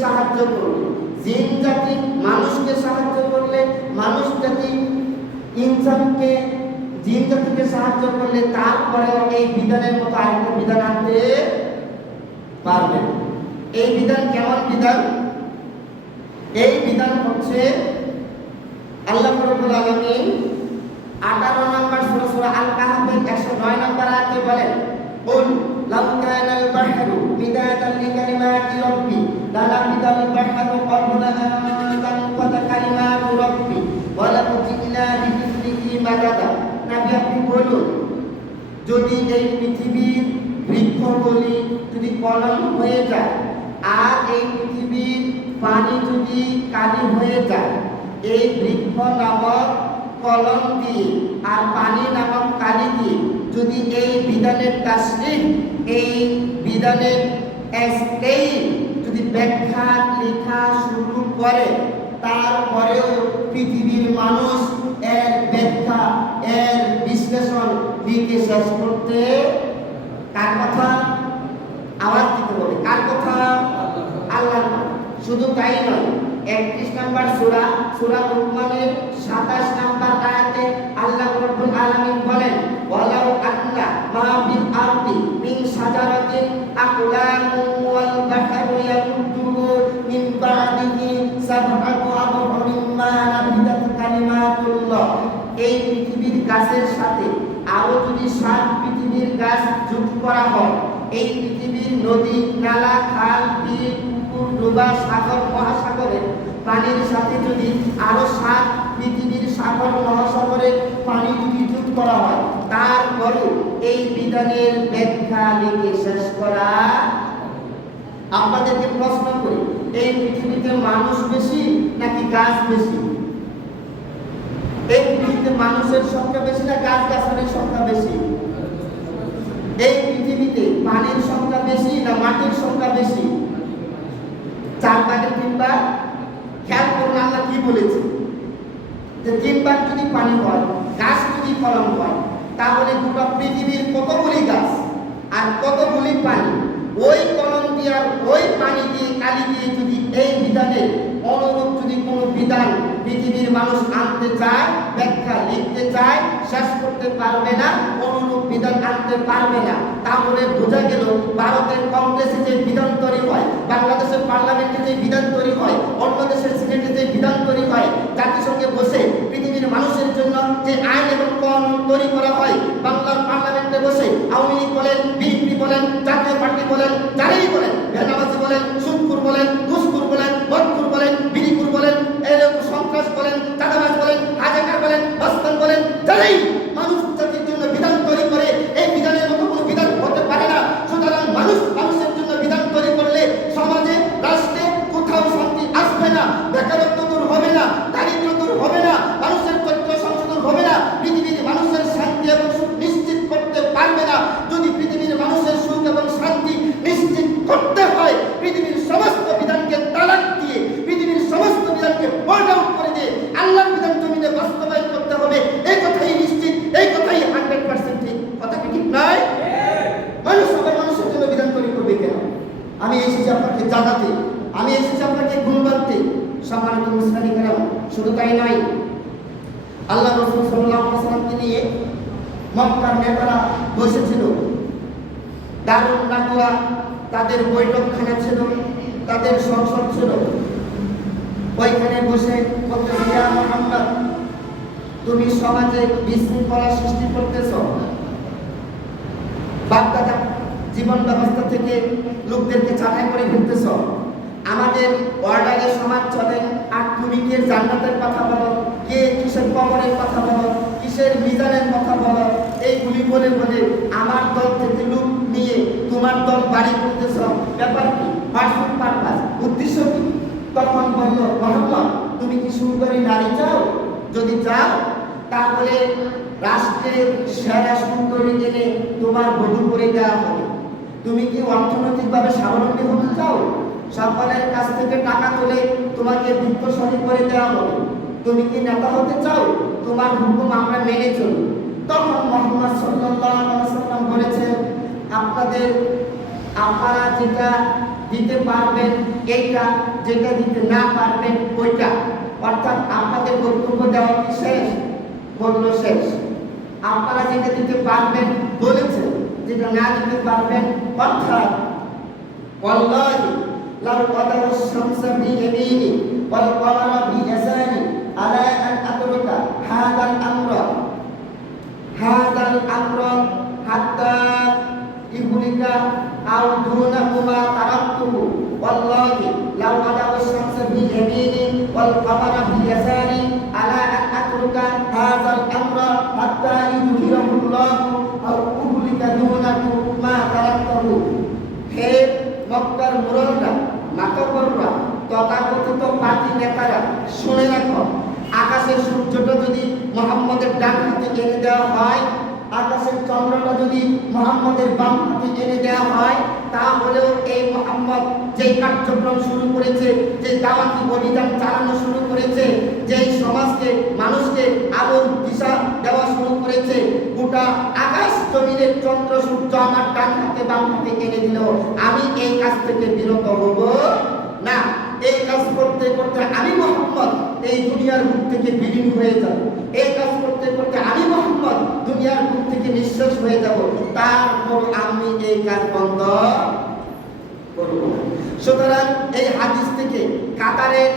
সাহায্য করবে, জিন জাতি মানুষকে সাহায্য করলে, মানুষ জাতি ইনসানকে, জিন জাতিকে সাহায্য করলে তারপরেও এই বিধানের মতো আরেকটা বিধান আনতে পারবে। এই বিধান কেমন বিধান? এই বিধান হচ্ছে আল্লাহ রাব্বুল আলামিন 18 নম্বর সূরা আল কাহফের 109 নম্বর আয়াতে বলেন, কুল লাউ কানাল বাহরু মিদাদান লিকালিমাতি রাব্বি লানাফিদাল বাহরু ক্বাবলা আন তানফাদা কালিমাতু রাব্বি ওয়া লাউ জি'না বিমিসলিহি মাদাদা। নবী আপনি বলুন, যদি এই পৃথিবীর বৃক্ষগুলি যদি কলম হয়ে যায় আর এই পৃথিবীর পানি যদি কালি হয়ে যায়, এই বৃক্ষ নামক কলম দিয়ে আর পানি নামক কালি দিয়ে যদি এই বিধানের তাসরিহ, এই বিধানের এক্সপ্লেইন যদি ব্যাখ্যা লেখা শুরু করে, তারপরেও পৃথিবীর মানুষ এর ব্যাখ্যা, এর বিশ্লেষণ লিখে শেষ করতে, কার কথা? আওয়াজ দিতে হবে, কার কথা? আল্লাহর কথা। শুধু তাই নয়, 31 নম্বর সূরা লুকমানের 27 নম্বর আয়াতে আল্লাহ রাব্বুল আলামিন বলেন, ওয়ালাউ আন্না মা ফিল আরদি মিন শাজারাতিন আকলামু ওয়াল বাহরু ইয়ামুদ্দুহু মিন বা'দিহি সাবআতু আবহুর মিম্মা নাফিদাত কালিমাতুল্লাহ। এই পৃথিবীর গাছের সাথে আরো যদি 7 পৃথিবীর গাছ যোগ করা হয়, এই পৃথিবীর নদী, নালা, খাল, বিল, পুকুর, ডোবা, সাগর, মহাসাগরের পানির সাথে যদি আরো 7 পৃথিবীর সাগর মহাসাগরের পানি যদি যোগ করা হয়, তারপরে এই বিধানের ব্যাখ্যা লিখে শেষ করা। আপনাদেরকে প্রশ্ন করি, এই পৃথিবীতে মানুষ বেশি নাকি গাছ বেশি? এই পৃথিবীতে মানুষের সংখ্যা বেশি না গাছ গাছালির সংখ্যা বেশি? এই পৃথিবীতে পানির সংখ্যা বেশি না মাটির সংখ্যা বেশি? 4 ভাগের 3 ভাগ। খেয়াল করুন আল্লাহ কি বলেছে, যে 3 ভাগ যদি পানি হয়, গাছ যদি ফলন হয়, তাহলে গোটা পৃথিবীর কতগুলি গাছ আর কতগুলি পানি, ওই কলম দিয়ে আর ওই পানি দিয়ে কালি দিয়ে যদি এই বিধানের অনুরূপ যদি কোনো বিধান পৃথিবীর মানুষ আনতে চায়, ব্যাখ্যা লিখতে চায়, শেষ করতে পারবে না, অনুরূপ বিধান আনতে পারবে না। তাহলে বোঝা গেল ভারতের কংগ্রেসে যে বিধান তৈরি হয়, বাংলাদেশের পার্লামেন্টে যে বিধান তৈরি হয়, অন্য দেশের সিনেটে যে বিধান তৈরি হয়, জাতিসংঘে বসে পৃথিবীর মানুষের জন্য যে আইন এবং কানুন তৈরি করা হয়, বাংলার পার্লামেন্টে বসে আওয়ামী লীগ বলেন, বিএনপি বলেন, জাতীয় পার্টি বলেন, যারাই বলেন, বেনামাজি বলেন, সুদখোর বলেন, ঘুষখোর বলেন, মদখোর বলেন, বিড়িখোর বলেন, এরকম সন্ত্রাস বলেন, চাঁদাবাজ বলেন, হাজাকার বলেন, বাস্তান বলেন, যারাই মানুষ জাতির জন্য বিধান তৈরি করে, এই বিধানের মতো কোনো বিধান হতে পারে না। সুতরাং মানুষের জন্য বিধান তৈরি করলে সমাজে, রাষ্ট্রে কোথাও শান্তি আসবে না, বেকারত্ব দূর হবে না, দারিদ্র দূর হবে না, মানুষের চরিত্র সংশোধন হবে না, পৃথিবীর মানুষের শান্তি এবং সুখ নিশ্চিত করতে পারবে না। যদি পৃথিবীর মানুষের সুখ এবং শান্তি নিশ্চিত করতে হয়, পৃথিবীর সমস্ত বিধানকে তালাক দিয়ে, পৃথিবীর সমস্ত বিধানকে বোর্ড আউট করে দিয়ে আল্লাহর বিধান জমিনে বাস্তবায়ন করতে হবে। এই কথাই নিশ্চিত, এই কথাই 100% ঠিক। কথা কি ঠিক নয়? মানুষ সবার মানুষের জন্য বিধান তৈরি করবে কেন? আমি এসেছি আপনাকে জাগাতে, আমি এসেছি আপনাকে গুণ বানতে। সম্মানিত মুসলিম কেরাম, শুধু তাই নয়, আল্লাহ রাসূল সাল্লাল্লাহু আলাইহি ওয়াসাল্লামকে নিয়ে মক্কার নেতারা বসেছিল। দারুন নাদওয়া তাদের বৈঠকখানা ছিল, তাদের সংসদ ছিল। ওইখানে বসে বলতেছে, ইয়া মুহাম্মদ, তুমি সমাজে বিশৃঙ্খলা সৃষ্টি করতেছ, বাপদাদা জীবন ব্যবস্থা থেকে লোকদেরকে ছাঁটাই করে ফেলতেছ, আমাদের অর্ডারে সমাজ চলে, আর তুমি কে জান্নাতের কথা বলো, কে কিসের কবরের কথা বলো, কিসের মিজানের কথা বলো। এইগুলি বলে বলে আমার দল থেকে লোক নিয়ে তোমার দল বাড়ি করতেছ। ব্যাপার কি? পার্সোনাল পারপাস, উদ্দেশ্য কি? তখন বলল, মোহাম্মদ, তুমি কি সুন্দরী নারী চাও? যদি চাও তাহলে রাষ্ট্রের সেরা সুন্দরী এনে তোমার বধূ করে দেওয়া হবে। তুমি কি অর্থনৈতিকভাবে স্বাবলম্বী হতে চাও? সকলের কাছ থেকে টাকা তুলে তোমাকে বিত্তশালী করে দেওয়া হবে। তুমি কি নেতা হতে চাও? তোমার হুকুম আমরা মেনে চলি। তখন মুহাম্মদ সাল্লাল্লাহু আলাইহি ওয়াসাল্লাম বলেছেন, আপনারা যেটা দিতে পারবেন এইটা, যেটা দিতে না পারবেন ওইটা। অর্থাৎ আপনাদের বক্তব্য দেওয়া কি শেষ? বলল শেষ। আপনারা যেটা দিতে পারবেন বলেছেন, যেটা না দিতে পারবেন অর্থাৎ ওয়াল্লাহি লাউ কাদারু শামসা বিয়ামিনি ওয়াল কমারা বিয়াসানি আলা আন আতরুকা হাদাল আমরা হাত্তা ইহুলিকা আও দুনাহুমা তারাক্তুহু ওয়াল্লাহি লাউ কাদারু শামসা বিয়ামিনি ওয়াল কমারা বিয়াসানি আলা আন আতরুকা হাদাল আমরা হাত্তা ইউহিরাহুল্লাহু আও ইহুলিকা দুনাহু মা তারাক্তুহু। হে মক্কার মুরল্লিরা, মাতব্বররা, তথাকথিত পার্টি নেতারা, শুনে রাখো, আকাশের সূর্যটা যদি মুহাম্মদের ডান হাতে এনে দেওয়া হয়, আকাশের চন্দ্রটা যদি মুহাম্মদের বাম হাতে এনে দেওয়া হয়, তাহলেও এই মুহাম্মদ যেই কার্যক্রম শুরু করেছে, যে দাওয়াতি অভিযান চালানো শুরু করেছে, যেই সমাজকে মানুষকে আলোর দিশা দেওয়া শুরু করেছে, গোটা আকাশ জমিনের চন্দ্র সূর্য আমার ডান হাতে বাম হাতে এনে দিল, আমি এই কাজ থেকে বিরত হব না। এই কাজ করতে করতে আমি মুহাম্মদ এই দুনিয়ার বুক থেকে বিলীন হয়ে যাব। এই কাজ করতে করতে আমি মুহাম্মদ দুনিয়ার বুক থেকে নিঃশেষ হয়ে যাব। তারপর আমি এই কাজ বন্ধ করব না। সুতরাং এই হাদিস থেকে কাতারের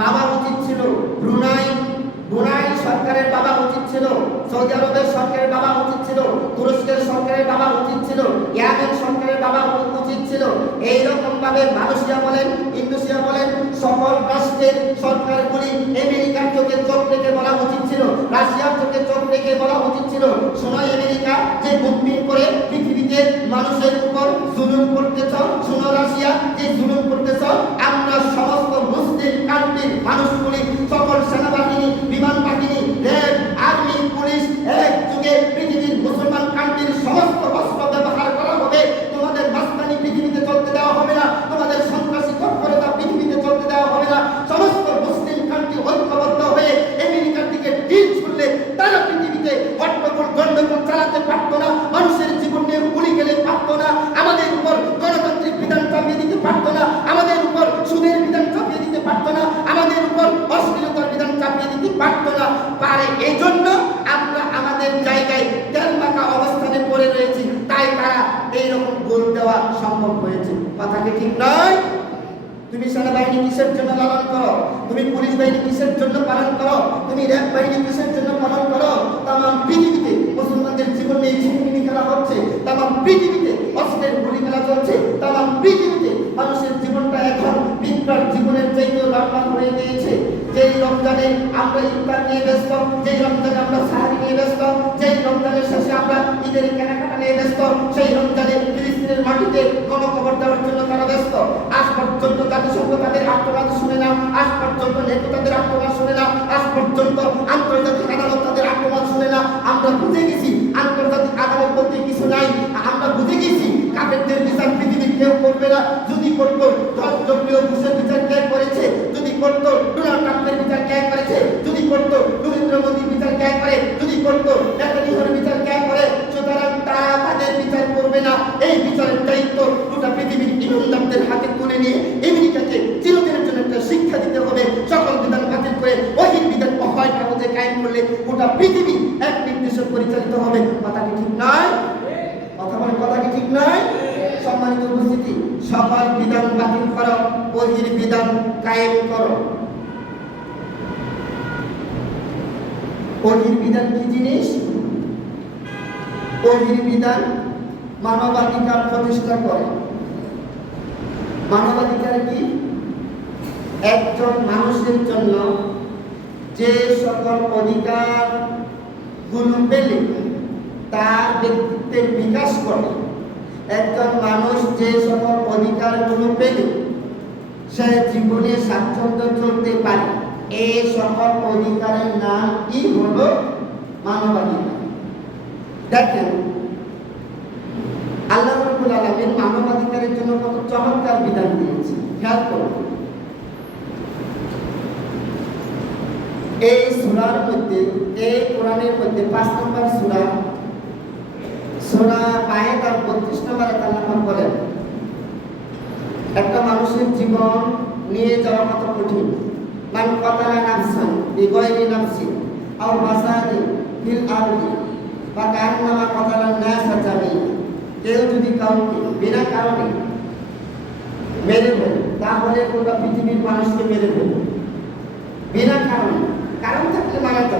বাবা উচিত ছিল, ব্রুনাই সরকারের বাবা উচিত ছিল, সৌদি আরবের সরকারের বাবা উচিত ছিল, তুরস্কের সরকারের বাবা উচিত ছিল, ইয়েমেন সরকারের বাবা উচিত ছিল। এইরকম ভাবে মালয়েশিয়া বলেন, ইন্দোনেশিয়া বলেন, সকল রাষ্ট্রের সরকারগুলি আমেরিকার চোখে চোখ রেখে বলা উচিত ছিল, রাশিয়ার চোখে চোখ রেখে বলা উচিত ছিল, শোনো আমেরিকা যে মুক্তি করে পৃথিবীতে মানুষের উপর জুলুম করতেছ, শোনো রাশিয়া যে জুলুম করতেছ, আমরা সমস্ত মুসলিম কান্ট্রির মানুষগুলি, সকল সেনাবাহিনী, বিমান বাহিনী, র্যাব, আর্মি, পুলিশ একযোগে পৃথিবীর মুসলমান কান্ট্রির সমস্ত অস্ত্র ব্যবহার করা হবে। তোমাদের মাস্তানি পৃথিবীতে চলতে দেওয়া হবে না, তোমাদের সন্ত্রাসী তৎপরতা পৃথিবীতে চলতে দেওয়া হবে না। সমস্ত মুসলিম কান্ট্রি ঐক্যবদ্ধ হয়ে আমেরিকার দিকে ঢিল ছুড়লে তারা পৃথিবীতে গন্ডগোল চালাতে পারতো না, মানুষের জীবন নিয়ে গুলি খেলে পারতো না, আমাদের উপর গণতান্ত্রিক বিধান চাপিয়ে দিতে পারতো না, আমাদের উপর সুদের বিধান চাপিয়ে দিতে পারতো না, আমাদের উপর অশ্লীলতার বিধান চাপিয়ে দিতে পারতো না পারে। এই জন্য আমরা আমাদের জায়গায় তেলমাখা অবস্থানে পড়ে রয়েছি, তাই তারা এইরকম গোল দেওয়া সম্ভব হয়েছে। কথা কি ঠিক নয়? তুমি সেনাবাহিনী কিসের জন্য পালন করো? তুমি পুলিশ বাহিনী কিসের জন্য পালন করো? তুমি র্যাব বাহিনী কিসের জন্য পালন করো? তামাম পৃথিবীতে মুসলমানদের জীবন নিয়ে ছিনিমিনি খেলা হচ্ছে, তামাম পৃথিবীতে অস্ত্রের গুলি খেলা চলছে, তামাম পৃথিবীতে মানুষের জীবনটা এখন বিপ্লব জীবনের চাইতেও লম্বা হয়ে গিয়েছে। যেই রমজানে আমরা ইফতার নিয়ে ব্যস্ত, যেই রমজানে আমরা সাহারি নিয়ে ব্যস্ত, যেই রমজানের শেষে আমরা ঈদের কেনাকাটা নিয়ে ব্যস্ত, সেই রমজানে ফিলিস্তিনের মাটিতে গণকবর দেওয়ার জন্য তারা ব্যস্ত। আজ পর্যন্ত জাতিসংঘ তাদের আত্মনাদ শুনে না, আজ পর্যন্ত নেতা তাদের আত্মনাদ শুনে না, আজ পর্যন্ত আন্তর্জাতিক আদালত তাদের আত্মনাদ শুনে না। আমরা বুঝে গেছি আন্তর্জাতিক আদালত বলতে কিছু নাই, আমরা বুঝে গেছি কাফেরদের বিচার পৃথিবীর কেউ করবে না। যদি করতো জর্জ বুশের বিচার কে করেছে, যদি করতো ডোনাল্ড ট্রাম্পের বিচার কে করেছে, যদি করতো নরেন্দ্র মোদীর বিচার কে করে, যদি করতো নেতানিয়াহুর বিচার কে করে, সুতরাং তারা তাদের বিচার করবে না। এই বিচারের দায়িত্ব গোটা পৃথিবীর ইমানদারদের হাতে তুলে নিয়ে আমেরিকাকে চিরদিনের জন্য একটা শিক্ষা দিতে হবে। সকল বিধান বাতিল করে ওহির বিধান অভয় কাগজে কায়েম করলে গোটা পৃথিবী এক নির্দেশে পরিচালিত হবে। কথা কি ঠিক নয়? কথা বলে কথা কি ঠিক নয়? সম্মানিত উপস্থিতি, সকল বিধান বাতিল করো, ওহির বিধান কায়েম করো। ওহির বিধান কি জিনিস? ওহির বিধান মানবাধিকার প্রতিষ্ঠা করে। মানবাধিকার কি? একজন মানুষের জন্য যে সকল অধিকার গুলো পেলে তার ব্যক্তিত্বের বিকাশ করে, একজন মানুষ যে সকল অধিকার গুলো পেলে সে জীবনে স্বাচ্ছন্দ্য চলতে পারে, এই সকল অধিকারের নাম কি হলো? মানবাধিকার। দেখেন আল্লাহ রাব্বুল আলামিন মানবাধিকারের জন্য কত চমৎকার বিধান দিয়েছে, খেয়াল করুন। এই সূরার মধ্যে, এই কোরআনের মধ্যে 5 নম্বর সূরা, সূরা মায়েদার 32 নম্বরে আল্লাহ বলেন একটা মানুষের জীবন নিয়ে যাওয়া কত কঠিন। মান কাতালা নাফসান বিগয়রি নাফসিন আও ফাসাদিন ফিল আরদি ফাকান্নামা কাতালান নাসা জামিআ। কেউ যদি কাউকে বিনা কারণে মেরে ফেলে তাহলে পুরো পৃথিবীর মানুষকে মেরে ফেলে। বিনা কারণে, কারণ থাকলে মারা যাবে।